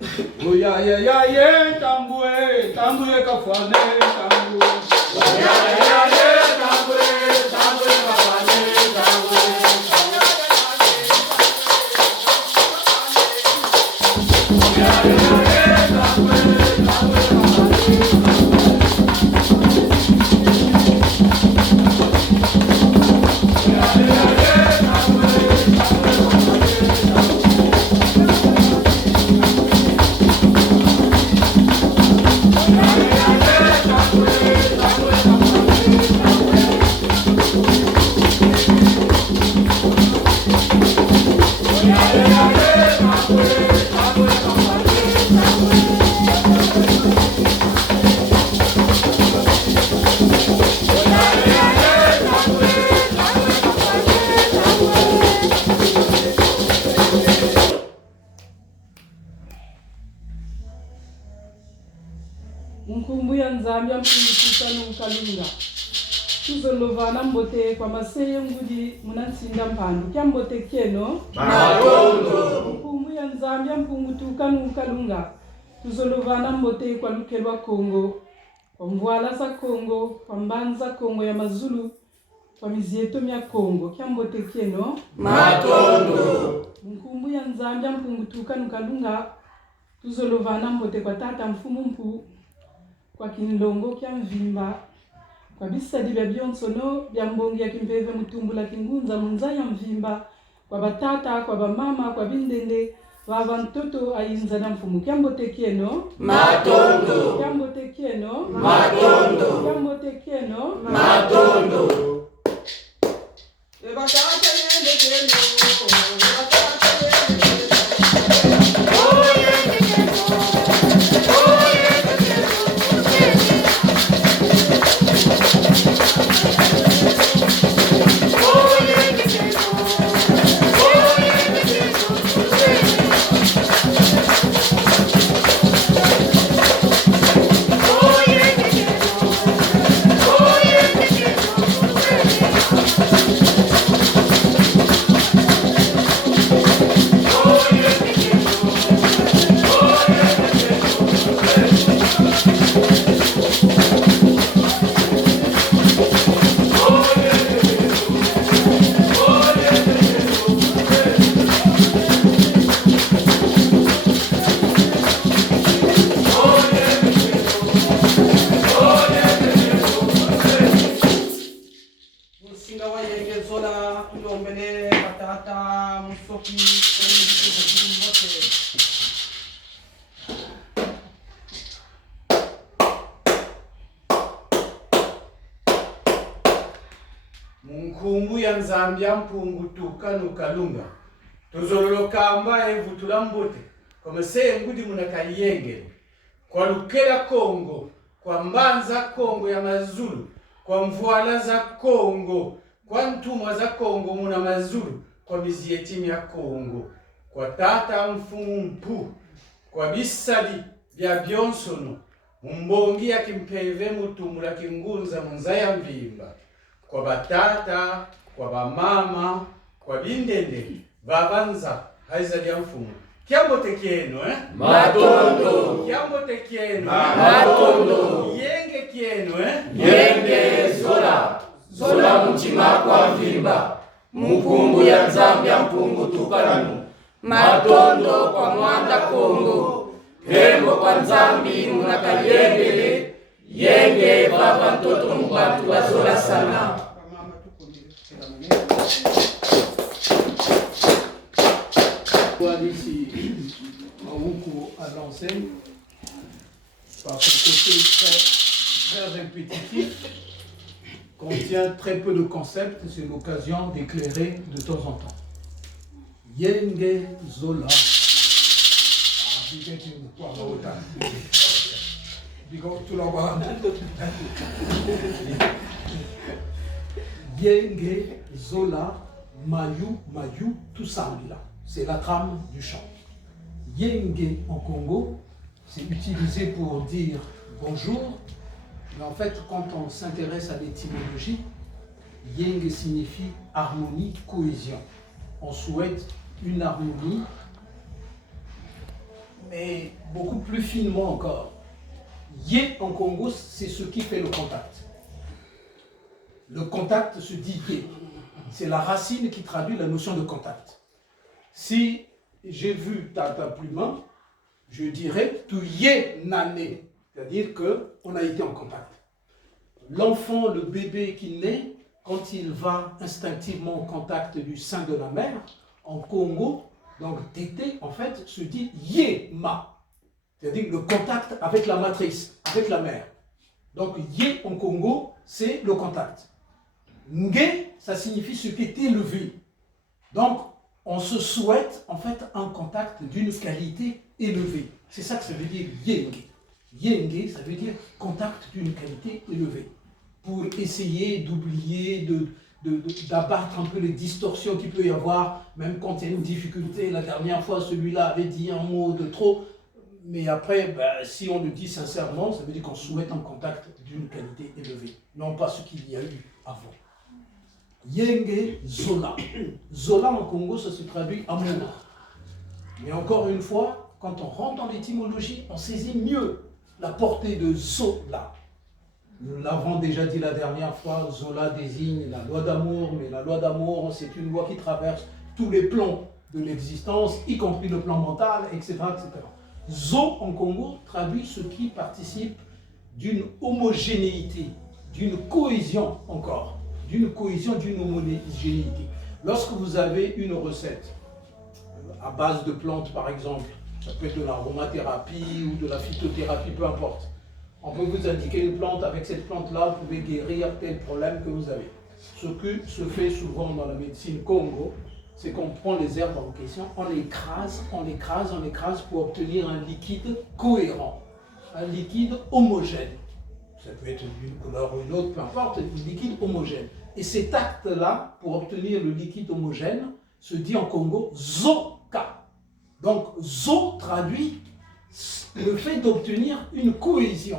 Oya ya ye tambue kafane tambue. Oya ya ye tambue kafane tambue. Mkumbuya nzambia mpungutuka n'ukalunga tuzolovana mbote kwa maseye ngudi munatsinda mpandu kya mbote keno Matondo. Mkumbuya nzambia mpungutuka n'ukalunga tuzolovana mbote kwa lukelwa Kongo kwa mvuala za Kongo kwa mbanza Kongo ya mazulu kwa mizieto mya Kongo kya mbote keno Matondo. Mkumbuya nzambia mpungutuka n'ukalunga tuzolovana mbote kwa tata mfumu mpu kwa kinlongo kya mvimba kwa bisadi bya byonsono bya mbongi ya kimpeve mutumbula kingunza munza ya mvimba kwa batata kwa bamama kwa bindende baba mtoto ayinza na mfumu kyambote keno Matondo. Kyambote keno Matondo. Kyambote keno Matondo. Ebatata yende keno Mkumbuya nzambia mpungutuka n'ukalunga tuzololokamba evutula mbote kwa maseye ngudi munakayengele kwa lukela Kongo kwa mbanza Kongo ya mazulu kwa mvuala za Kongo kwa ntumwa za Kongo muna mazulu kwa mizietimi ya Kongo kwa tata mfumu mpu kwa bisadi bya byonsono mbongi ya kimpeve mutumula kingunza munza ya mvimba kwa batata kwa bamama kwa bindende babanza haiza lya mfumu kyambote keno Matondo. Kyambote keno Matondo. Yenge keno Yenge zola. Zola mchima kwa mvimba. Mkumbu ya nzambia mpungutukanu. Matondo kwa mwanda Kongo. Hembo kwa nzambi munakayengele. Yenge baba mtoto mbatu wa zola sana. Ici, à l'enseigne, par son côté très répétitif, contient très peu de concepts, c'est l'occasion d'éclairer de temps en temps. Yenge Zola. Yenge Zola Mayu Tusambila. C'est la trame du chant. Yenge en Congo, c'est utilisé pour dire bonjour, mais en fait, quand on s'intéresse à l'étymologie, Yenge signifie harmonie, cohésion. On souhaite une harmonie mais beaucoup plus finement encore. Yé en Congo, c'est ce qui fait le contact. Le contact se dit yé. C'est la racine qui traduit la notion de contact. Si j'ai vu Tata Plumin, je dirais tu yé nané, c'est-à-dire qu'on a été en contact. L'enfant, le bébé qui naît, quand il va instinctivement au contact du sein de la mère, en Congo, donc tété, en fait, se dit yé ma, c'est-à-dire le contact avec la matrice, avec la mère. Donc yé en Congo, c'est le contact. Ngé, ça signifie ce qui est élevé. Donc, on se souhaite en fait un contact d'une qualité élevée. C'est ça que ça veut dire yenge. Yenge, ça veut dire contact d'une qualité élevée. Pour essayer d'oublier, d'abattre un peu les distorsions qu'il peut y avoir, même quand il y a une difficulté. La dernière fois, celui-là avait dit un mot de trop. Mais après, si on le dit sincèrement, ça veut dire qu'on souhaite un contact d'une qualité élevée. Non pas ce qu'il y a eu avant. Yenge Zola. Zola en Congo, ça se traduit amour. Mais encore une fois, quand on rentre dans l'étymologie, on saisit mieux la portée de Zola. Nous l'avons déjà dit la dernière fois, Zola désigne la loi d'amour, mais la loi d'amour, c'est une loi qui traverse tous les plans de l'existence, y compris le plan mental, etc., etc. Zo en Congo traduit ce qui participe d'une homogénéité, d'une cohésion encore. D'une cohésion, d'une homogénéité. Lorsque vous avez une recette à base de plantes, par exemple, ça peut être de l'aromathérapie ou de la phytothérapie, peu importe. On peut vous indiquer une plante, avec cette plante-là, vous pouvez guérir tel problème que vous avez. Ce que se fait souvent dans la médecine Congo, c'est qu'on prend les herbes en question, on les écrase pour obtenir un liquide cohérent, un liquide homogène. Ça peut être d'une couleur ou une autre, peu importe, un liquide homogène. Et cet acte-là, pour obtenir le liquide homogène, se dit en Congo Zoka. Donc Zo traduit le fait d'obtenir une cohésion.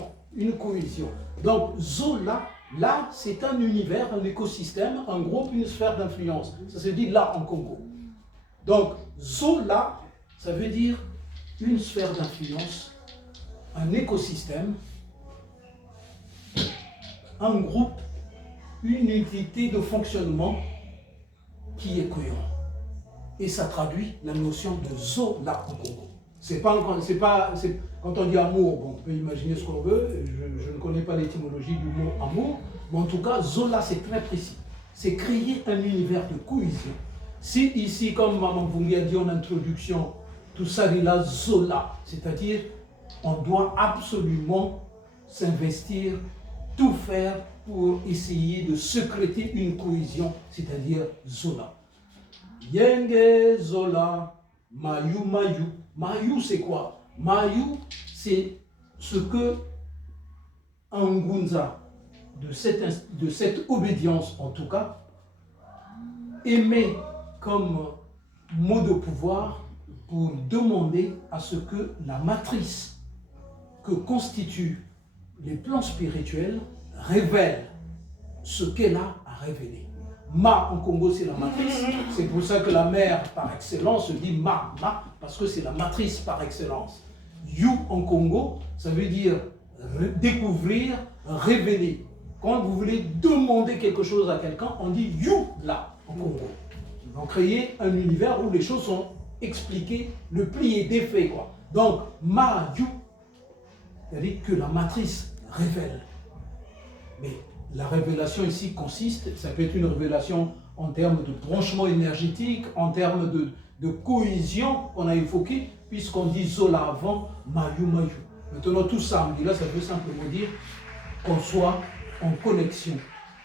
Donc Zola, là, c'est un univers, un écosystème, un groupe, une sphère d'influence. Ça se dit là en Congo. Donc Zola, ça veut dire une sphère d'influence, un écosystème, un groupe, une unité de fonctionnement qui est cohérent. Et ça traduit la notion de Zola en Congo. Quand on dit amour, bon, on peut imaginer ce qu'on veut, je ne connais pas l'étymologie du mot amour, mais en tout cas, Zola, c'est très précis. C'est créer un univers de cohésion. Si ici, comme Maman Vungi a dit en introduction, tout ça est là, Zola, c'est-à-dire on doit absolument s'investir, tout faire pour essayer de sécréter une cohésion, c'est-à-dire Zola. Yenge Zola, Mayu Mayu. Mayu, c'est quoi? Mayu, c'est ce que un Ngunza, de cette obédience en tout cas, émet comme mot de pouvoir pour demander à ce que la matrice que constituent les plans spirituels révèle ce qu'elle a à révéler. Ma en Congo, c'est la matrice. C'est pour ça que la mère par excellence se dit ma, parce que c'est la matrice par excellence. You en Congo, ça veut dire découvrir, révéler. Quand vous voulez demander quelque chose à quelqu'un, on dit you là en Congo. Ils vont créer un univers où les choses sont expliquées, le pli est défait, quoi. Donc ma you, c'est-à-dire que la matrice révèle. Mais la révélation ici consiste, ça peut être une révélation en termes de branchement énergétique, en termes de cohésion qu'on a évoqué, puisqu'on dit Zola avant, Mayu Mayu. Maintenant tout ça, là, ça veut simplement dire qu'on soit en connexion,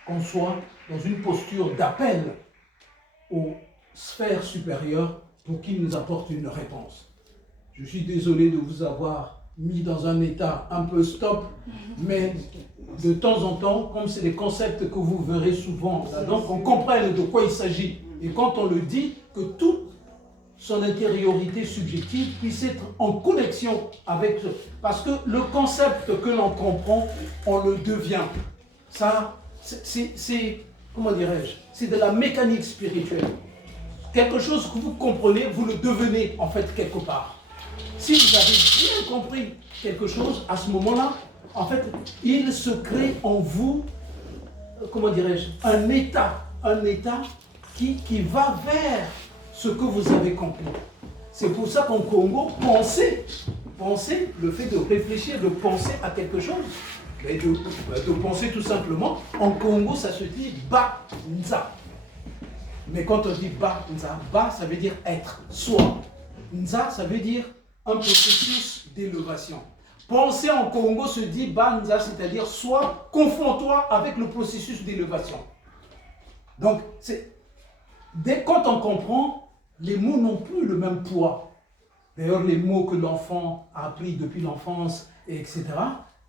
qu'on soit dans une posture d'appel aux sphères supérieures pour qu'ils nous apportent une réponse. Je suis désolé de vous avoir mis dans un état un peu stop, mais de temps en temps, comme c'est des concepts que vous verrez souvent, donc on comprenne de quoi il s'agit. Et quand on le dit, que toute son intériorité subjective puisse être en connexion avec... Parce que le concept que l'on comprend, on le devient. Ça, c'est comment dirais-je, c'est de la mécanique spirituelle. Quelque chose que vous comprenez, vous le devenez en fait quelque part. Si vous avez bien compris quelque chose, à ce moment-là, en fait, il se crée en vous, comment dirais-je, un état qui va vers ce que vous avez compris. C'est pour ça qu'en Congo, penser, le fait de réfléchir, de penser à quelque chose, mais de penser tout simplement, en Congo, ça se dit Ba-Nza. Mais quand on dit Ba-Nza, Ba, ça veut dire être, soi. Nza, ça veut dire un processus d'élévation. Penser en Congo se dit Ba-Nza, c'est-à-dire soit, confonds-toi avec le processus d'élévation. Donc, quand on comprend, les mots n'ont plus le même poids. D'ailleurs, les mots que l'enfant a appris depuis l'enfance, etc.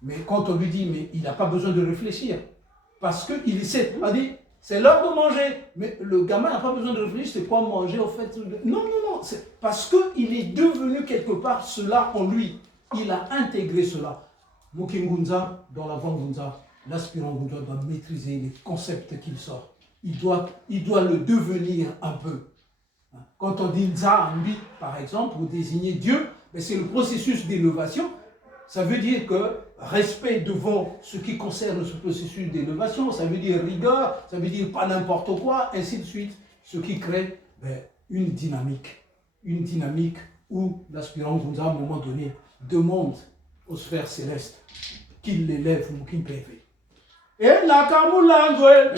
Mais quand on lui dit, mais il n'a pas besoin de réfléchir. Parce qu'il sait, on dit, c'est l'heure de manger. Mais le gamin n'a pas besoin de réfléchir, c'est quoi manger au fait. Non, c'est parce qu'il est devenu quelque part cela en lui. Il a intégré cela. Mokingunza, dans la Vangunza, l'aspirant Gunza doit maîtriser les concepts qu'il sort. Il doit le devenir un peu. Quand on dit Nza en lui, par exemple, pour désigner Dieu, c'est le processus d'élévation. Ça veut dire que respect devant ce qui concerne ce processus d'élévation, ça veut dire rigueur, ça veut dire pas n'importe quoi, ainsi de suite. Ce qui crée une dynamique où l'aspirant Gunza, à un moment donné, demande aux sphères célestes qu'il l'élève ou qu'il peut élever. Et Nakamulangwe,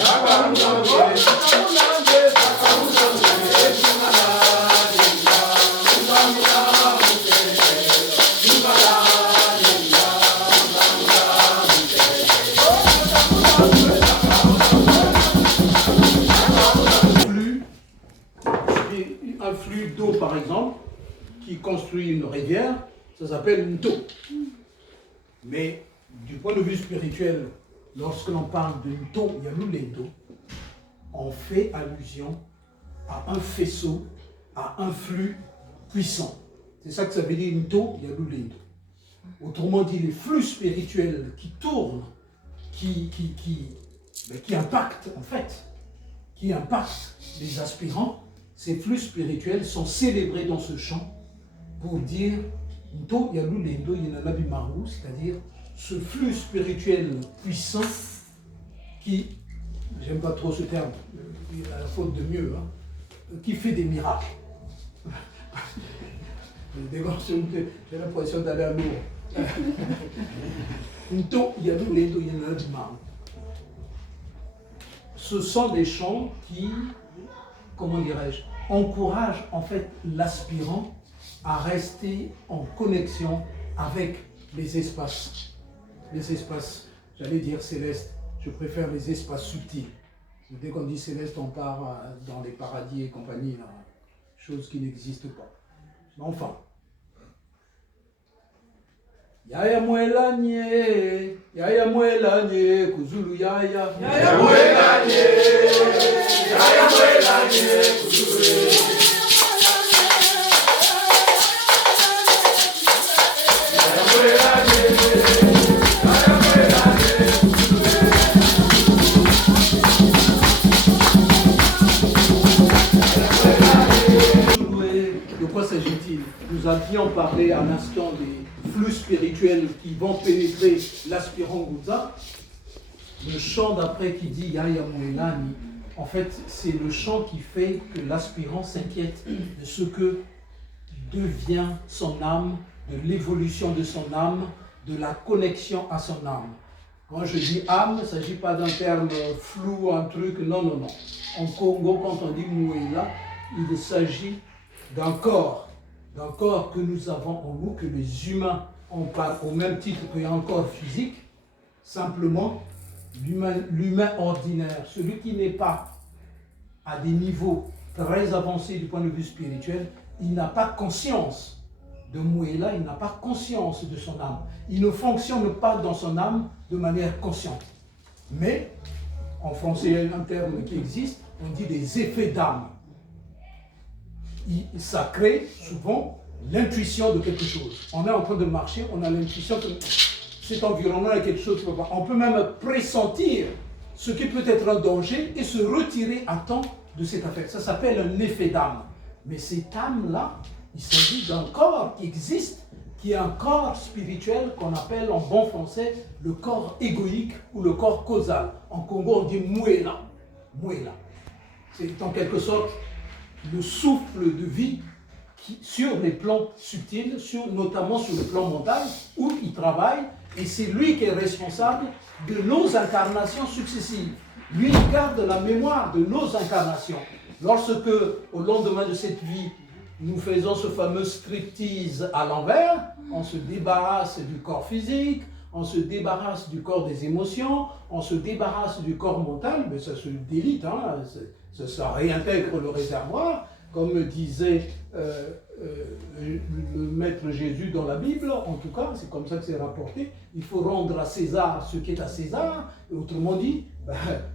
un flux d'eau par exemple qui construit une rivière, ça s'appelle Nto. Mais du point de vue spirituel, lorsque l'on parle de Nto Yalulendo, on fait allusion à un faisceau, à un flux puissant. C'est ça que ça veut dire Nto Yalulendo. Autrement dit, les flux spirituels qui tournent, qui impactent en fait, qui impactent les aspirants, ces flux spirituels sont célébrés dans ce chant pour dire Nto Yalulendo Yenalabi Maru, c'est-à-dire ce flux spirituel puissant qui, j'aime pas trop ce terme, à la faute de mieux, qui fait des miracles. J'ai l'impression d'aller à l'eau. Nto Yalulendo Yenalabi Maru. Ce sont des chants qui, comment dirais-je, encouragent en fait l'aspirant à rester en connexion avec les espaces, j'allais dire célestes, je préfère les espaces subtils. Dès qu'on dit céleste, on part dans les paradis et compagnie, là, chose qui n'existe pas. Mais enfin, Yaya mwelanye, kuzulu yaya. Yaya mwelanye, kuzulu. De quoi s'agit-il? Nous avions parlé à l'instant des flux spirituels qui vont pénétrer l'aspirant Gunza. Le chant d'après qui dit Yaya Mwelani, en fait, c'est le chant qui fait que l'aspirant s'inquiète de ce que devient son âme, de l'évolution de son âme, de la connexion à son âme. Quand je dis âme, il ne s'agit pas d'un terme flou, un truc, non. En Congo, quand on dit Mwela, il s'agit d'un corps que nous avons en nous, que les humains ont pas au même titre qu'un corps physique, simplement l'humain ordinaire, celui qui n'est pas à des niveaux très avancés du point de vue spirituel, il n'a pas conscience de Mwela, il n'a pas conscience de son âme. Il ne fonctionne pas dans son âme de manière consciente. Mais, en français, il y a un terme qui existe, on dit des effets d'âme. Ça crée souvent l'intuition de quelque chose. On est en train de marcher, on a l'intuition que cet environnement est quelque chose qui ne va pas. On peut même pressentir ce qui peut être un danger et se retirer à temps de cette affaire. Ça s'appelle un effet d'âme. Mais cette âme-là, Il s'agit d'un corps qui existe, qui est un corps spirituel qu'on appelle en bon français le corps égoïque ou le corps causal. En Congo, on dit Mouela. Mouela. C'est en quelque sorte le souffle de vie qui, sur les plans subtils, notamment sur le plan mental, où il travaille, et c'est lui qui est responsable de nos incarnations successives. Lui, il garde la mémoire de nos incarnations. Lorsque, au lendemain de cette vie, nous faisons ce fameux striptease à l'envers, on se débarrasse du corps physique, on se débarrasse du corps des émotions, on se débarrasse du corps mental, mais ça se délite, hein, ça réintègre le réservoir, comme disait le maître Jésus dans la Bible, en tout cas, c'est comme ça que c'est rapporté, il faut rendre à César ce qui est à César, et autrement dit,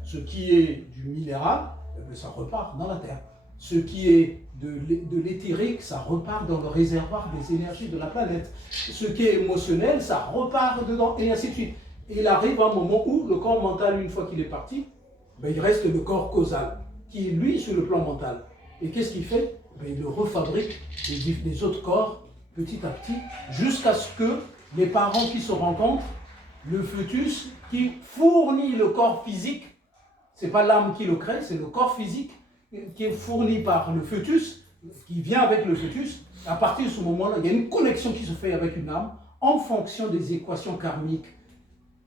ce qui est du minéral, ça repart dans la terre. Ce qui est de l'éthérique, ça repart dans le réservoir des énergies de la planète. Ce qui est émotionnel, ça repart dedans, et ainsi de suite. Et il arrive un moment où le corps mental, une fois qu'il est parti, il reste le corps causal, qui est lui sur le plan mental. Et qu'est-ce qu'il fait? Il le refabrique, les autres corps, petit à petit, jusqu'à ce que les parents qui se rencontrent, le fœtus qui fournit le corps physique, c'est pas l'âme qui le crée, c'est le corps physique qui est fourni par le fœtus, qui vient avec le fœtus. À partir de ce moment-là, il y a une connexion qui se fait avec une âme en fonction des équations karmiques,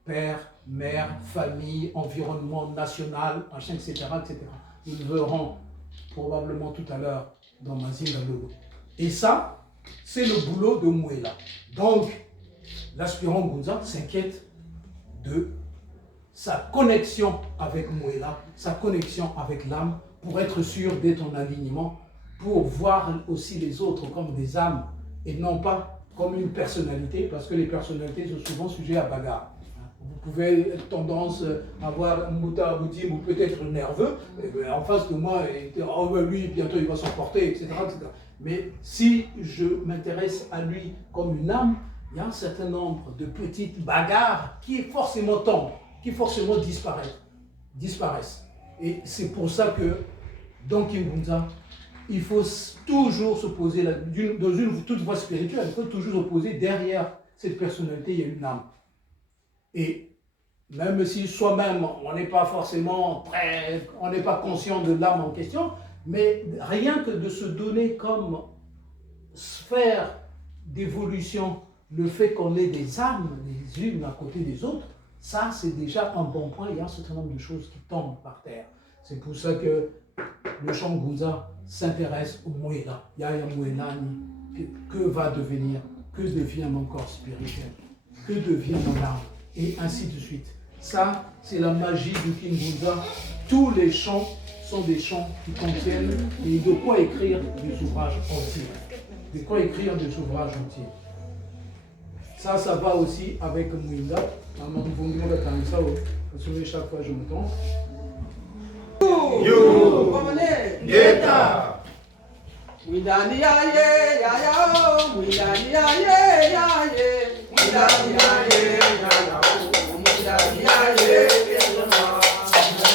père, mère, famille, environnement national, machin, etc., etc. Nous le verrons probablement tout à l'heure dans Mazinga Lolo. Et ça, c'est le boulot de Mouela. Donc, l'aspirant Ngunza s'inquiète de sa connexion avec Mouela, sa connexion avec l'âme, pour être sûr d'être en alignement, pour voir aussi les autres comme des âmes et non pas comme une personnalité, parce que les personnalités sont souvent sujets à bagarre. Vous pouvez tendance à avoir un mouta ou peut-être nerveux, en face de moi, et dire, oh ben lui, bientôt il va s'emporter, etc., etc. Mais si je m'intéresse à lui comme une âme, il y a un certain nombre de petites bagarres qui forcément tombent, qui forcément disparaissent. Et c'est pour ça que dans Kingunza, il faut toujours se poser, dans une toute voie spirituelle, il faut toujours se poser derrière cette personnalité, il y a une âme. Et même si soi-même, on n'est pas forcément on n'est pas conscient de l'âme en question, mais rien que de se donner comme sphère d'évolution, le fait qu'on ait des âmes les unes à côté des autres, ça c'est déjà un bon point. Il y a un certain nombre de choses qui tombent par terre. C'est pour ça que le chant Ngunza s'intéresse au Mouela. Yaya Mouelani, que va devenir, que devient mon corps spirituel, que devient mon âme, et ainsi de suite. Ça, c'est la magie du Kingunza. Tous les chants sont des chants qui contiennent et de quoi écrire des ouvrages entiers. De quoi écrire des ouvrages entiers. Ça va aussi avec Mouinda. Chaque fois je me trompe. Yo, Geta. Widani ya ye ya ya, widani ya ye ya ye, widani ya ye ya ya, widani ya ye ya ya, widani ya ye ya ya,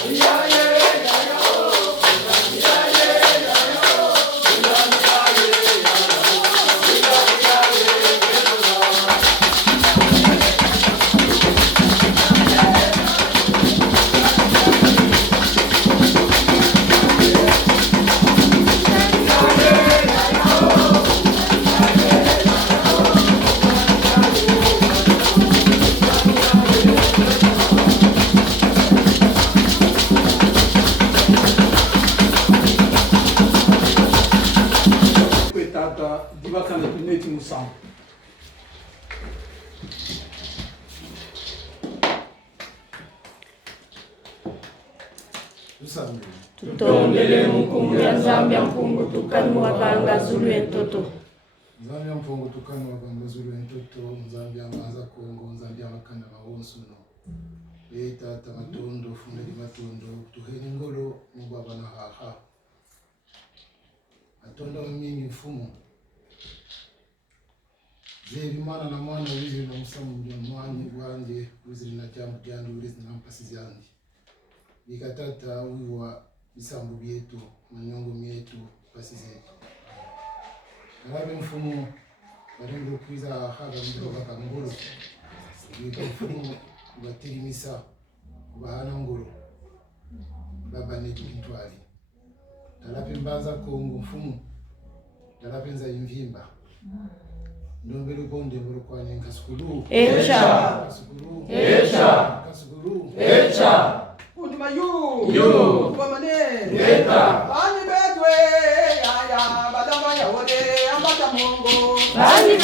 widani ya ye ya ya, widani ya ye ya ya, widani ya ye ya Tutondele mkungu ya Zambia mpungu tukanu wabanga zulu entoto. Zambia mpungu tukanu wabanga zulu entoto. Zambia maza Kongo. Zambia makanda mawonsuno. Tata matondo fundeli matondo. Tuheni ngolo mubaba na haha. Atonda mmingi mfumo. Zeri mana na mwana wiziri na musamu mjia mwani wanje. Wiziri na jamu jandu wiziri na mpasi zanji. Nikatata uwa bisambu byetu, manyongo myetu, pasi zetu. Ngabe mfumo barendo kwiza haga mbigo bakangolo. Yito mfumo batirimisa bahana ngolo. Baba ne kitwali. Talape mbaza kongo mfumo. Talape nza imvimba. Ndombele bonde bolo kwa nyenga sukulu. Echa. Sukulu. Echa. Sukulu. Echa. Undima yu. Yu. Ubamane. Eta. Bani betwe. Ya badamba ya wode. Ambata mongo. Bani